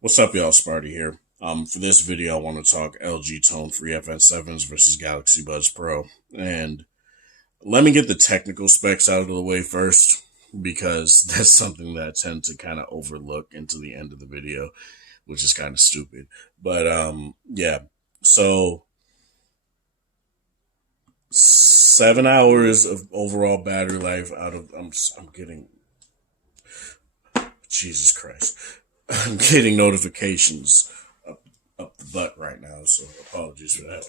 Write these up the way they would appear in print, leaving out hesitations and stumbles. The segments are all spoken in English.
What's up, y'all? Sparty here. For this video, I want to talk LG tone-free FN7s versus Galaxy Buds Pro. And let me get the technical specs out of the way first, because that's something that I tend to kind of overlook into the end of the video, which is kind of stupid. But yeah. So 7 hours of overall battery life out of I'm getting Jesus Christ. I'm getting notifications up the butt right now, so apologies for that.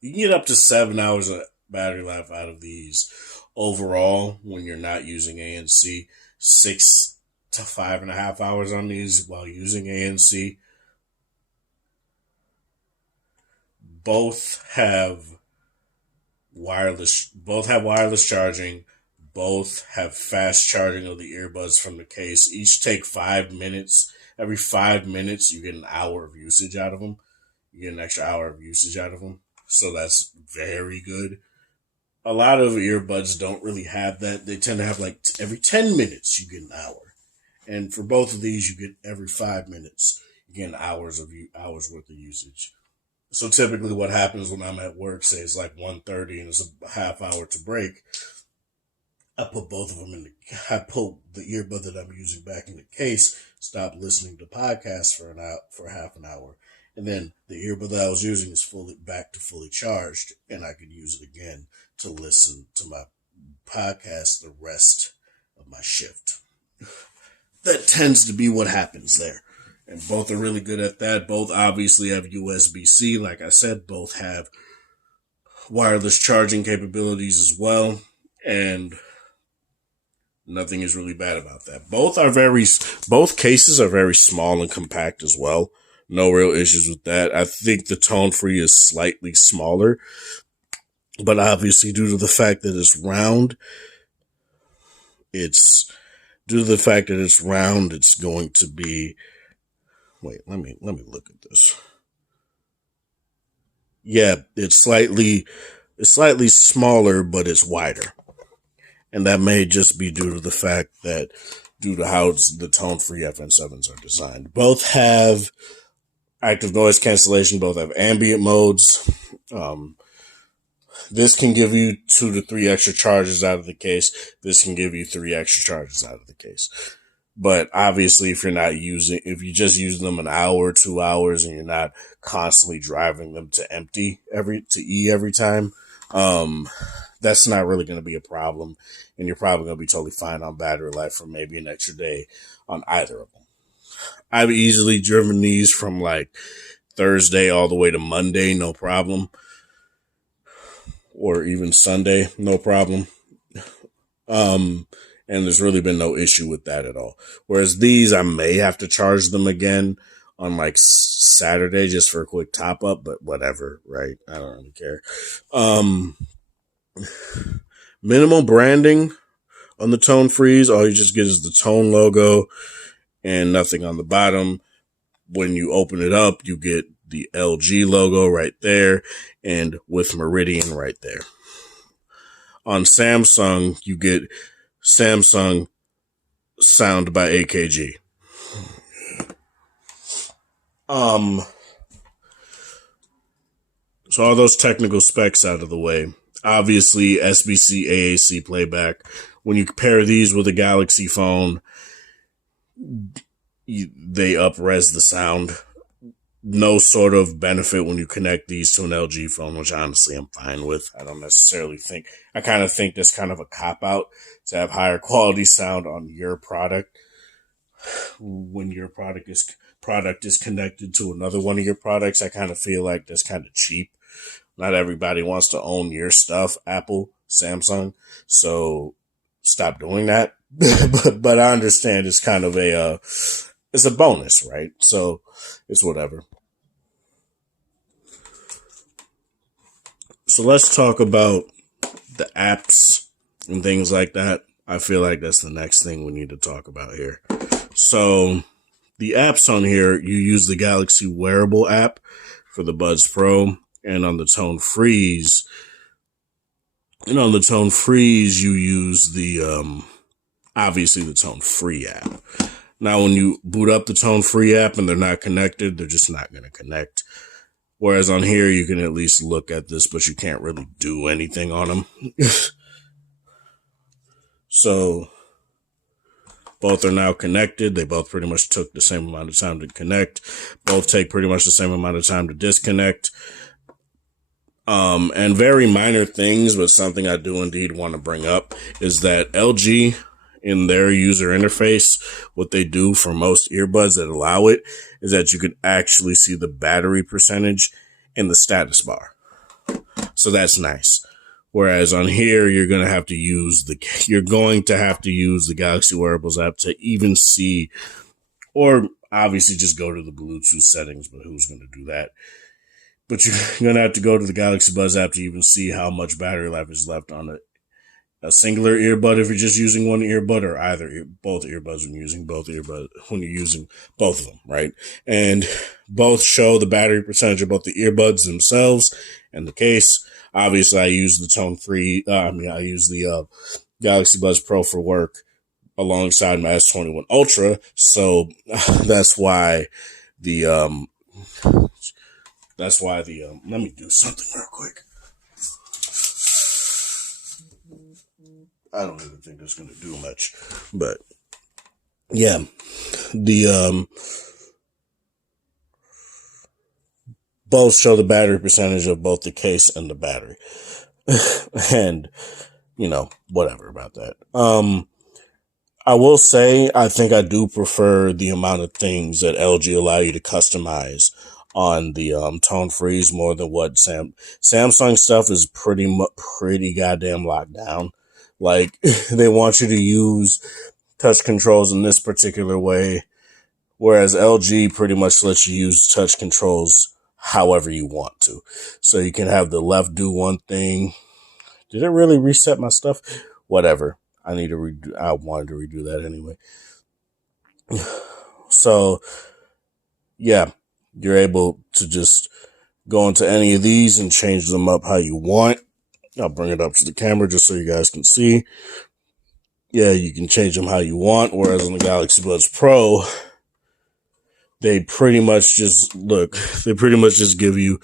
You can get up to 7 hours of battery life out of these overall when you're not using ANC. 6 to 5.5 hours on these while using ANC. Both have wireless charging. Both have fast charging of the earbuds from the case. Each take 5 minutes. Every 5 minutes, you get an hour of usage out of them. You get an extra hour of usage out of them. So that's very good. A lot of earbuds don't really have that. They tend to have like every 10 minutes, you get an hour. And for both of these, you get every 5 minutes, you get hours worth of usage. So typically what happens when I'm at work, say it's like 1:30 and it's a half hour to break, I put both of them I pull the earbud that I'm using back in the case, stop listening to podcasts for half an hour. And then the earbud that I was using is fully charged, and I could use it again to listen to my podcast the rest of my shift. That tends to be what happens there. And both are really good at that. Both obviously have USB-C. Like I said, both have wireless charging capabilities as well. And nothing is really bad about that. Both cases are very small and compact as well. No real issues with that. I think the tone free is slightly smaller, but obviously due to the fact that it's round, it's going to be. Wait, let me look at this. Yeah, it's slightly smaller, but it's wider. And that may just be due to how the tone-free FN7s are designed. Both have active noise cancellation. Both have ambient modes. This can give you 2 to 3 extra charges out of the case. This can give you 3 extra charges out of the case. But obviously, if you just use them an hour, 2 hours, and you're not constantly driving them to empty every time, that's not really going to be a problem. And you're probably going to be totally fine on battery life for maybe an extra day on either of them. I've easily driven these from like Thursday all the way to Monday, no problem. Or even Sunday, no problem. And there's really been no issue with that at all. Whereas these, I may have to charge them again on like Saturday just for a quick top up, but whatever, right? I don't really care. Minimal branding on the tone freeze. All you just get is the tone logo and nothing on the bottom. When you open it up, you get the LG logo right there and with Meridian right there. On Samsung, you get Samsung Sound by AKG. So all those technical specs out of the way. Obviously, SBC AAC playback. When you compare these with a Galaxy phone, they up-res the sound. No sort of benefit when you connect these to an LG phone, which honestly I'm fine with. I don't necessarily think. I kind of think that's kind of a cop-out to have higher quality sound on your product when your product is connected to another one of your products. I kind of feel like that's kind of cheap. Not everybody wants to own your stuff, Apple, Samsung. So stop doing that. but I understand it's kind of it's a bonus, right? So it's whatever. So let's talk about the apps and things like that. I feel like that's the next thing we need to talk about here. So the apps on here, you use the Galaxy Wearable app for the Buds Pro. And on the Tone Freeze, you use the obviously the Tone Free app. Now, when you boot up the Tone Free app and they're not connected, they're just not going to connect. Whereas on here, you can at least look at this, but you can't really do anything on them. So both are now connected. They both pretty much took the same amount of time to connect. Both take pretty much the same amount of time to disconnect. And very minor things, but something I do indeed want to bring up is that LG in their user interface, what they do for most earbuds that allow it is that you can actually see the battery percentage in the status bar. So that's nice. Whereas on here, you're going to have to use the Galaxy Wearables app to even see, or obviously just go to the Bluetooth settings, but who's going to do that? But you're going to have to go to the Galaxy Buds app to even see how much battery life is left on a singular earbud if you're just using one earbud, or both earbuds when you're using both of them, right? And both show the battery percentage of both the earbuds themselves and the case. Obviously, I use the I use the Galaxy Buds Pro for work alongside my S21 Ultra, so that's why the let me do something real quick. I don't even think that's going to do much, but yeah, both show the battery percentage of both the case and the battery. And, whatever about that. I will say, I think I do prefer the amount of things that LG allow you to customize on the Tone Freeze more than what Samsung stuff is pretty goddamn locked down. Like, they want you to use touch controls in this particular way, whereas LG pretty much lets you use touch controls however you want to. So you can have the left do one thing. Did it really reset my stuff? Whatever. I wanted to redo that anyway. So, yeah, you're able to just go into any of these and change them up how you want. I'll bring it up to the camera just so you guys can see. Yeah, you can change them how you want. Whereas on the Galaxy Buds Pro, they pretty much just give you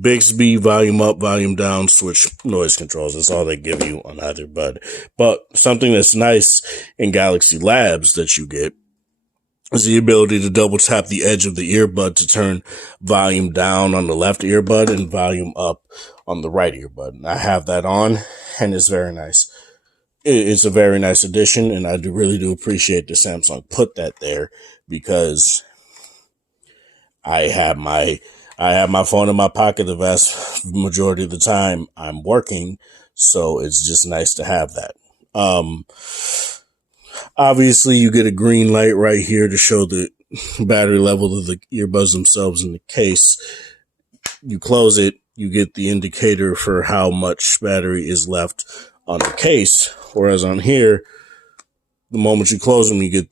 Bixby, volume up, volume down, switch noise controls. That's all they give you on either bud. But something that's nice in Galaxy Labs that you get is the ability to double tap the edge of the earbud to turn volume down on the left earbud and volume up on the right earbud. And I have that on, and it's very nice. It's a very nice addition, and I really do appreciate that Samsung put that there, because I have my phone in my pocket the vast majority of the time I'm working, so it's just nice to have that. Obviously, you get a green light right here to show the battery level of the earbuds themselves in the case. You close it, you get the indicator for how much battery is left on the case. Whereas on here, the moment you close them, you get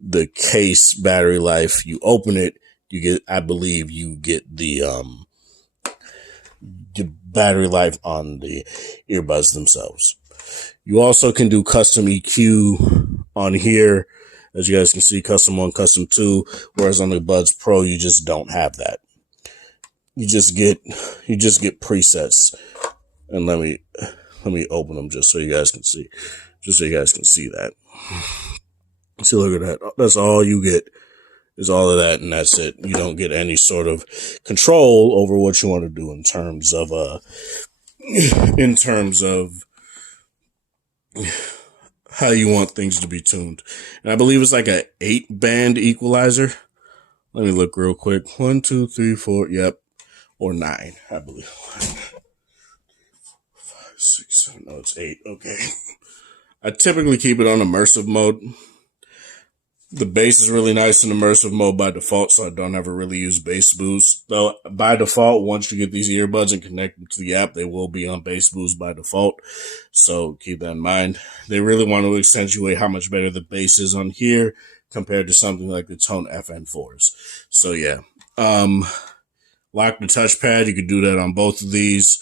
the case battery life. You open it, you get the battery life on the earbuds themselves. You also can do custom EQ on here, as you guys can see, custom 1, custom 2, whereas on the Buds Pro, you just don't have that. You just get presets. And let me open them just so you guys can see. Just so you guys can see that. See, look at that. That's all you get, is all of that, and that's it. You don't get any sort of control over what you want to do in terms of how you want things to be tuned. And I believe it's like a 8-band equalizer. Let me look real quick. 1, 2, 3, 4. Yep. Or 9, I believe. 5, 6, 7. No, it's 8. Okay. I typically keep it on immersive mode. The bass is really nice in immersive mode by default, so I don't ever really use bass boost. Though by default, once you get these earbuds and connect them to the app, they will be on bass boost by default. So keep that in mind. They really want to accentuate how much better the bass is on here compared to something like the Tone FN4s. So yeah. Lock the touchpad. You could do that on both of these.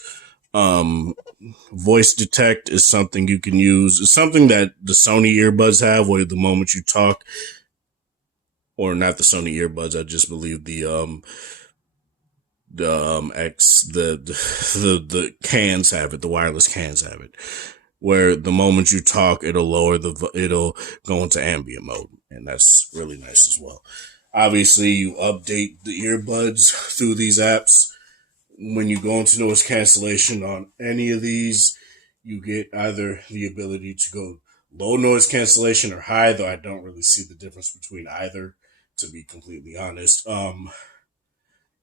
voice detect is something you can use. It's something that the Sony earbuds have, where the moment you talk, or not the Sony earbuds, I just believe the cans have it, the wireless cans have it, where the moment you talk, it'll go into ambient mode, and that's really nice as well. Obviously, you update the earbuds through these apps. When you go into noise cancellation on any of these, you get either the ability to go low noise cancellation or high, though I don't really see the difference between either, to be completely honest.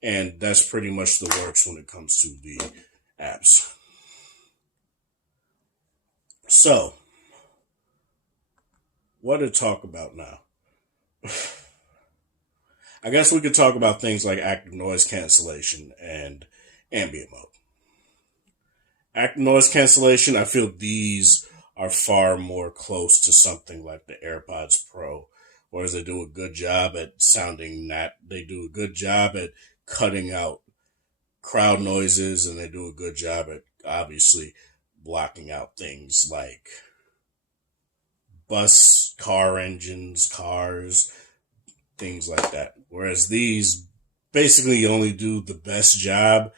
And that's pretty much the works when it comes to the apps. So, what to talk about now? I guess we could talk about things like active noise cancellation and ambient mode. Active noise cancellation, I feel these are far more close to something like the AirPods Pro, whereas they do a good job at they do a good job at cutting out crowd noises, and they do a good job at obviously blocking out things like car engines, cars, things like that. Whereas these basically only do the best job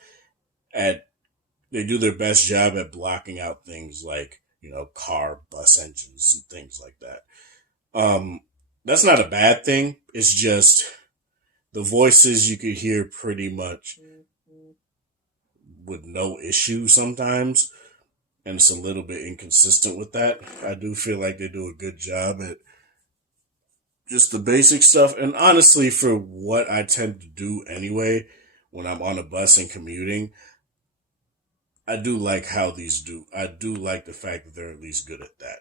at blocking out things like, car, bus engines and things like that. That's not a bad thing. It's just the voices you could hear pretty much with no issue sometimes. And it's a little bit inconsistent with that. I do feel like they do a good job at just the basic stuff. And honestly, for what I tend to do anyway, when I'm on a bus and commuting, I do like how these do. I do like the fact that they're at least good at that.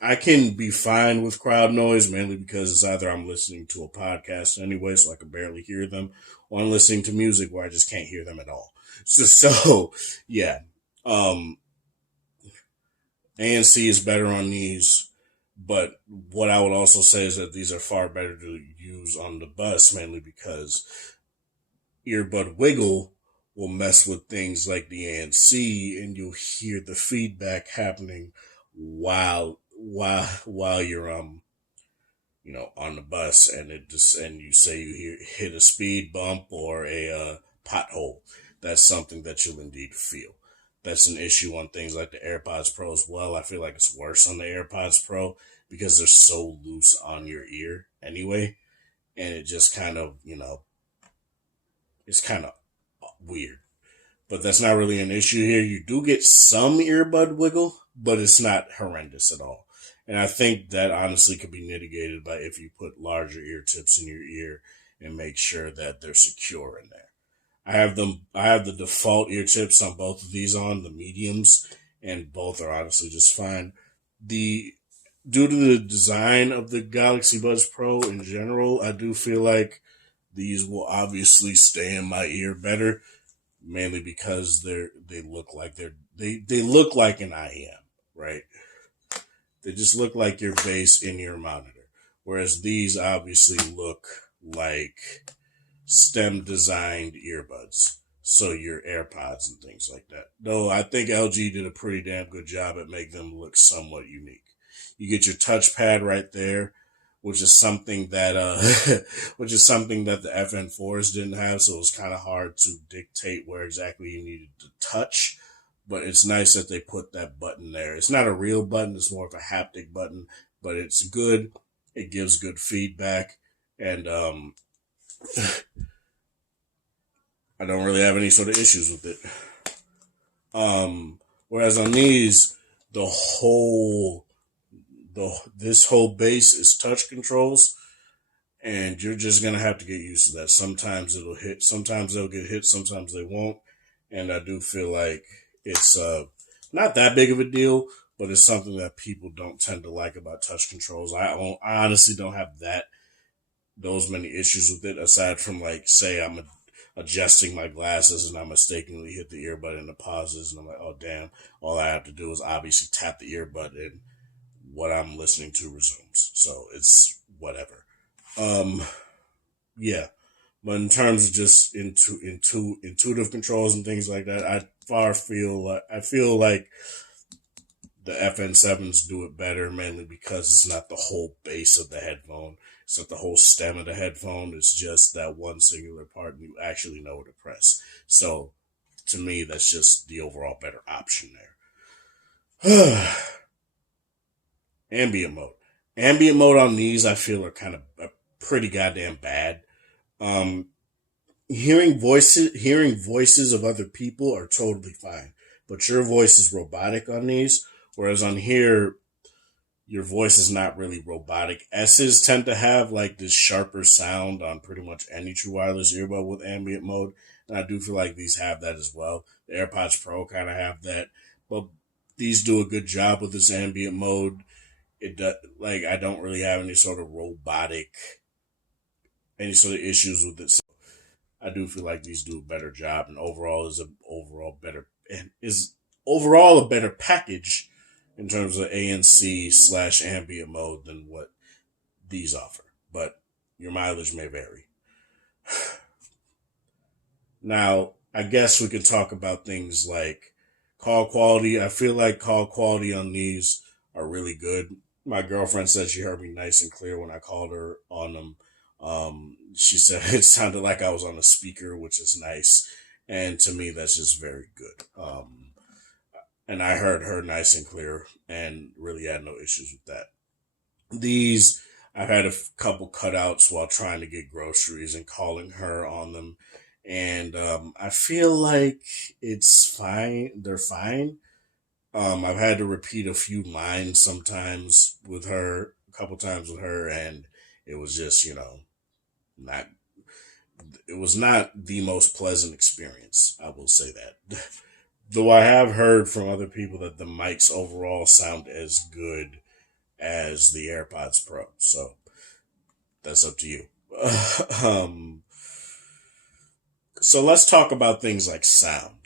I can be fine with crowd noise, mainly because it's either I'm listening to a podcast anyway, so I can barely hear them, or I'm listening to music where I just can't hear them at all. So yeah. ANC is better on these, but what I would also say is that these are far better to use on the bus, mainly because earbud wiggle will mess with things like the ANC, and you'll hear the feedback happening while you're on the bus, and you say you hit a speed bump or a pothole. That's something that you'll indeed feel. That's an issue on things like the AirPods Pro as well. I feel like it's worse on the AirPods Pro because they're so loose on your ear anyway. And it just kind of, it's kind of weird. But that's not really an issue here. You do get some earbud wiggle, but it's not horrendous at all. And I think that honestly could be mitigated by if you put larger ear tips in your ear and make sure that they're secure in there. I have the default ear tips on both of these the mediums, and both are honestly just fine. Due to the design of the Galaxy Buds Pro in general, I do feel like these will obviously stay in my ear better, mainly because they look like an IM, right? They just look like your base in-ear monitor, whereas these obviously look like STEM designed earbuds, so your AirPods and things like that. Though I think LG did a pretty damn good job at making them look somewhat unique. You get your touchpad right there, which is something that the FN4s didn't have, so it was kind of hard to dictate where exactly you needed to touch. But it's nice that they put that button there. It's not a real button, it's more of a haptic button, but it's good. It gives good feedback, and I don't really have any sort of issues with it. Whereas on these, this whole base is touch controls, and you're just gonna have to get used to that. Sometimes it'll hit, sometimes they'll get hit, sometimes they won't. And I do feel like it's not that big of a deal, but it's something that people don't tend to like about touch controls. I honestly don't have those many issues with it, aside from like, say I'm adjusting my glasses and I mistakenly hit the earbud in the pauses, and I'm like, oh damn, all I have to do is obviously tap the earbud and what I'm listening to resumes. So it's whatever. Yeah. But in terms of just intuitive controls and things like that, I feel like the FN7s do it better, mainly because it's not the whole base of the headphone. It's not the whole stem of the headphone. It's just that one singular part, and you actually know where to press. So, to me, that's just the overall better option there. Ambient mode. Ambient mode on these, I feel, are kind of pretty goddamn bad. Um, hearing voices of other people are totally fine, but your voice is robotic on these, whereas on here your voice is not really robotic. S's tend to have like this sharper sound on pretty much any true wireless earbud with ambient mode, and I do feel like these have that as well. The AirPods Pro kind of have that, but these do a good job with this ambient mode. It does, like, I don't really have any sort of any sort of issues with it. I do feel like these do a better job, and is overall a better package in terms of ANC / ambient mode than what these offer. But your mileage may vary. Now, I guess we could talk about things like call quality. I feel like call quality on these are really good. My girlfriend said she heard me nice and clear when I called her on them. She said it sounded like I was on a speaker, which is nice. And to me, that's just very good. And I heard her nice and clear and really had no issues with that. These, I've had a couple cutouts while trying to get groceries and calling her on them. And I feel like it's fine. They're fine. I've had to repeat a few lines sometimes with her, a couple times with her, and it was just, not it was not the most pleasant experience. I will say that. Though I have heard from other people that the mics overall sound as good as the AirPods Pro. So that's up to you. um, so let's talk about things like sound.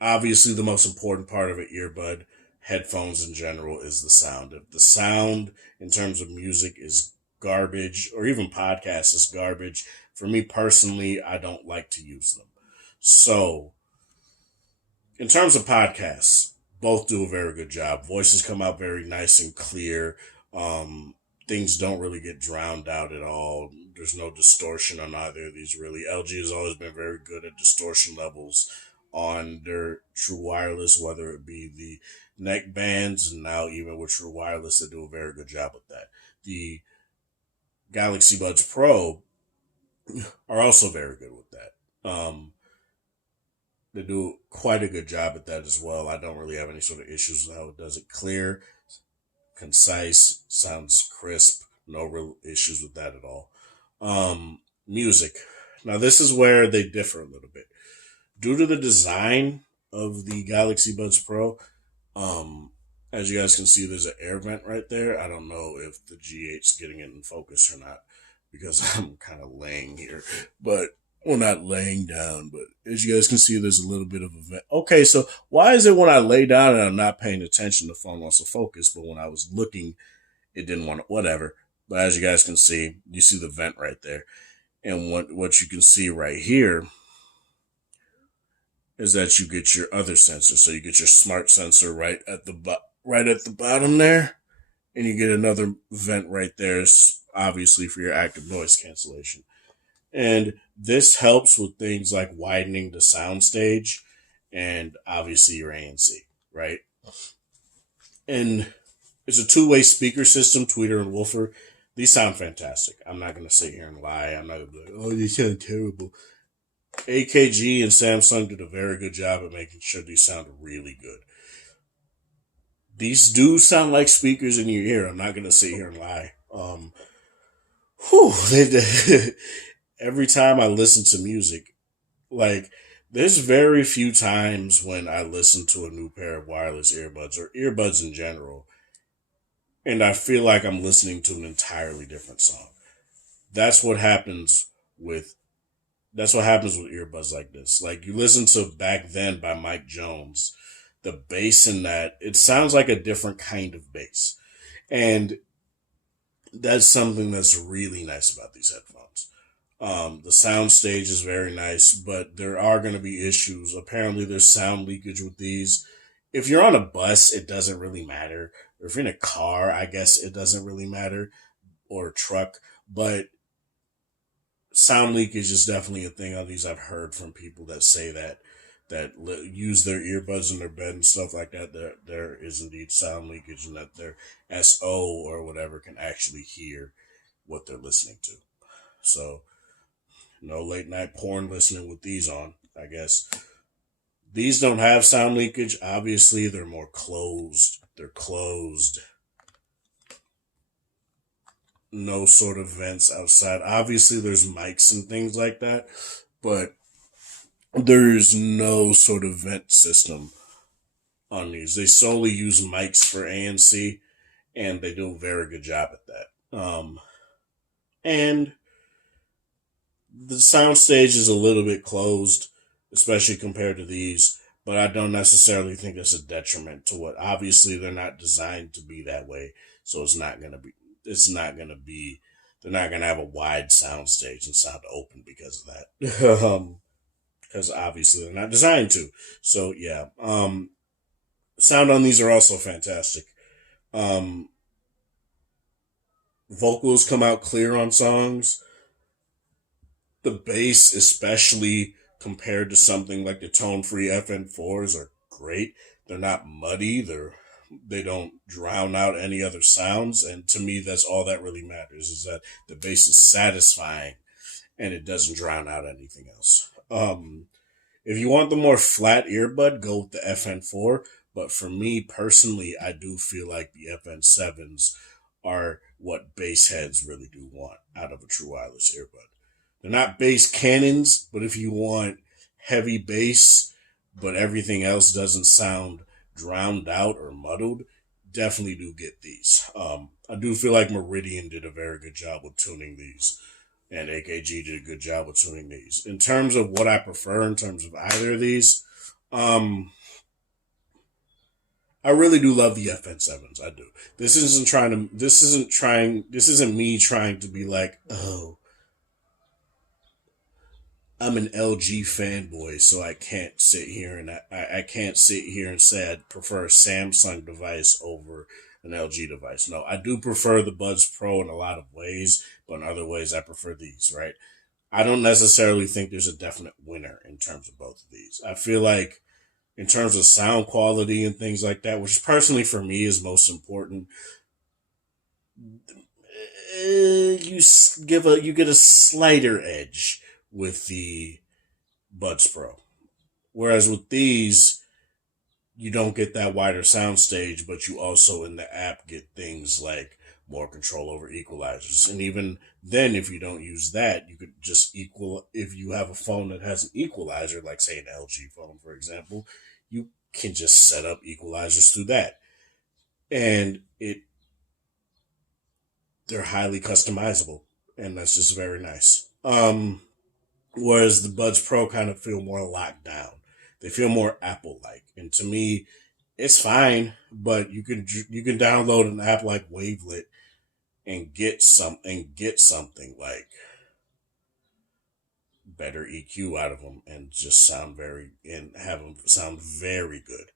Obviously, the most important part of an earbud, headphones in general, is the sound. If the sound in terms of music is garbage, or even podcasts is garbage, for me personally, I don't like to use them. So, in terms of podcasts, both do a very good job. Voices come out very nice and clear. Things don't really get drowned out at all. There's no distortion on either of these, really. LG has always been very good at distortion levels on their true wireless, whether it be the neck bands, and now even with true wireless, they do a very good job with that. The Galaxy Buds Pro are also very good with that. They do quite a good job at that as well. I don't really have any sort of issues with how it does it. Clear, concise, sounds crisp. No real issues with that at all. Music. Now, this is where they differ a little bit. Due to the design of the Galaxy Buds Pro, as you guys can see, there's an air vent right there. I don't know if the G8's getting it in focus or not because I'm kind of laying here. But, well, not laying down, but as you guys can see, there's a little bit of a vent. Okay, so why is it when I lay down and I'm not paying attention, the phone wants to focus, but when I was looking, it didn't want to, whatever. But as you guys can see, you see the vent right there. And what you can see right here is that you get your other sensor. So you get your smart sensor right at the bottom there, and you get another vent right there, obviously for your active noise cancellation. And this helps with things like widening the soundstage and obviously your ANC, right? And it's a two-way speaker system, tweeter and woofer. These sound fantastic. I'm not going to sit here and lie. I'm not going to be like, oh, they sound terrible. AKG and Samsung did a very good job at making sure these sound really good. These do sound like speakers in your ear. I'm not going to sit here and lie. Every time I listen to music, like, there's very few times when I listen to a new pair of wireless earbuds or earbuds in general, and I feel like I'm listening to an entirely different song. That's what happens with earbuds like this. Like, you listen to Back Then by Mike Jones, the bass in that, it sounds like a different kind of bass. And that's something that's really nice about these headphones. The sound stage is very nice, but there are going to be issues. Apparently, there's sound leakage with these. If you're on a bus, it doesn't really matter. Or if you're in a car, I guess it doesn't really matter, or a truck. But sound leakage is definitely a thing on these. I've heard from people that say that use their earbuds in their bed and stuff like that. There is indeed sound leakage, and that their SO or whatever can actually hear what they're listening to. So no late night porn listening with these on, I guess. These don't have sound leakage. Obviously, they're more closed. They're closed. No sort of vents outside. Obviously, there's mics and things like that, but there's no sort of vent system on these. They solely use mics for ANC, and they do a very good job at that. And the soundstage is a little bit closed, especially compared to these, but I don't necessarily think it's a detriment to what. Obviously, they're not designed to be that way, so it's not gonna be. It's not gonna be. They're not gonna have a wide soundstage and sound open because of that. Because obviously they're not designed to. So yeah, sound on these are also fantastic. Um, Vocals come out clear on songs. The bass, especially compared to something like the tone-free FN4s, are great. They're not muddy. They don't drown out any other sounds, and to me, that's all that really matters. Is that the bass is satisfying, and it doesn't drown out anything else. If you want the more flat earbud, go with the FN4. But for me personally, I do feel like the FN7s are what bass heads really do want out of a true wireless earbud. They're not bass cannons, but if you want heavy bass, but everything else doesn't sound drowned out or muddled, definitely do get these. I do feel like Meridian did a very good job with tuning these, and AKG did a good job with tuning these. In terms of what I prefer in terms of either of these, I really do love the FN7s. I do. This isn't me trying to be like, oh, I'm an LG fanboy, so I can't sit here and I can't sit here and say I'd prefer a Samsung device over an LG device. No, I do prefer the Buds Pro in a lot of ways, but in other ways I prefer these, right? I don't necessarily think there's a definite winner in terms of both of these. I feel like in terms of sound quality and things like that, which personally for me is most important, you get a slighter edge with the Buds Pro. Whereas with these, you don't get that wider soundstage, but you also in the app get things like more control over equalizers. And even then, if you don't use that, you could just if you have a phone that has an equalizer, like say an LG phone, for example, you can just set up equalizers through that. And they're highly customizable. And that's just very nice. Whereas the Buds Pro kind of feel more locked down. They feel more Apple-like, and to me, it's fine. But you can download an app like Wavelet and get something like better EQ out of them, and just have them sound very good.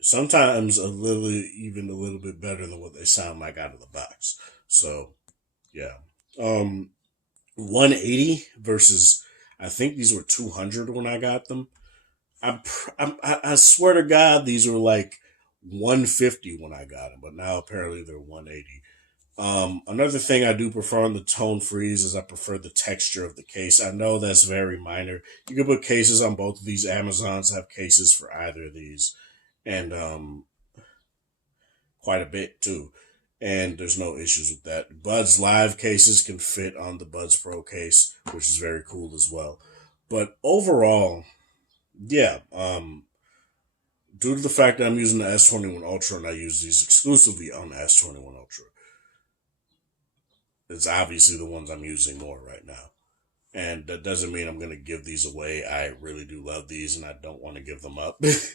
Sometimes even a little bit better than what they sound like out of the box. So yeah. Um, 180 versus I think these were 200 when I got them. I swear to God, these were like 150 when I got them, but now apparently they're 180. Another thing I do prefer on the tone freeze is I prefer the texture of the case. I know that's very minor. You can put cases on both of these. Amazons have cases for either of these, and quite a bit too. And there's no issues with that. Buds Live cases can fit on the Buds Pro case, which is very cool as well. But overall, yeah, due to the fact that I'm using the S21 Ultra and I use these exclusively on the S21 Ultra, it's obviously the ones I'm using more right now. And that doesn't mean I'm going to give these away. I really do love these and I don't want to give them up. But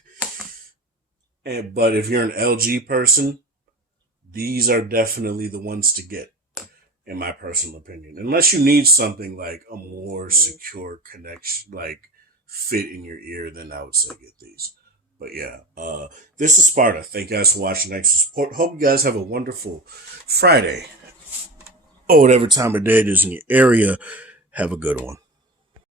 if you're an LG person, these are definitely the ones to get. in my personal opinion. Unless you need something like a more secure connection, like fit in your ear, then I would say get these. But yeah, this is Sparta. Thank you guys for watching. Thanks for support. Hope you guys have a wonderful Friday or whatever time of day it is in your area. Have a good one.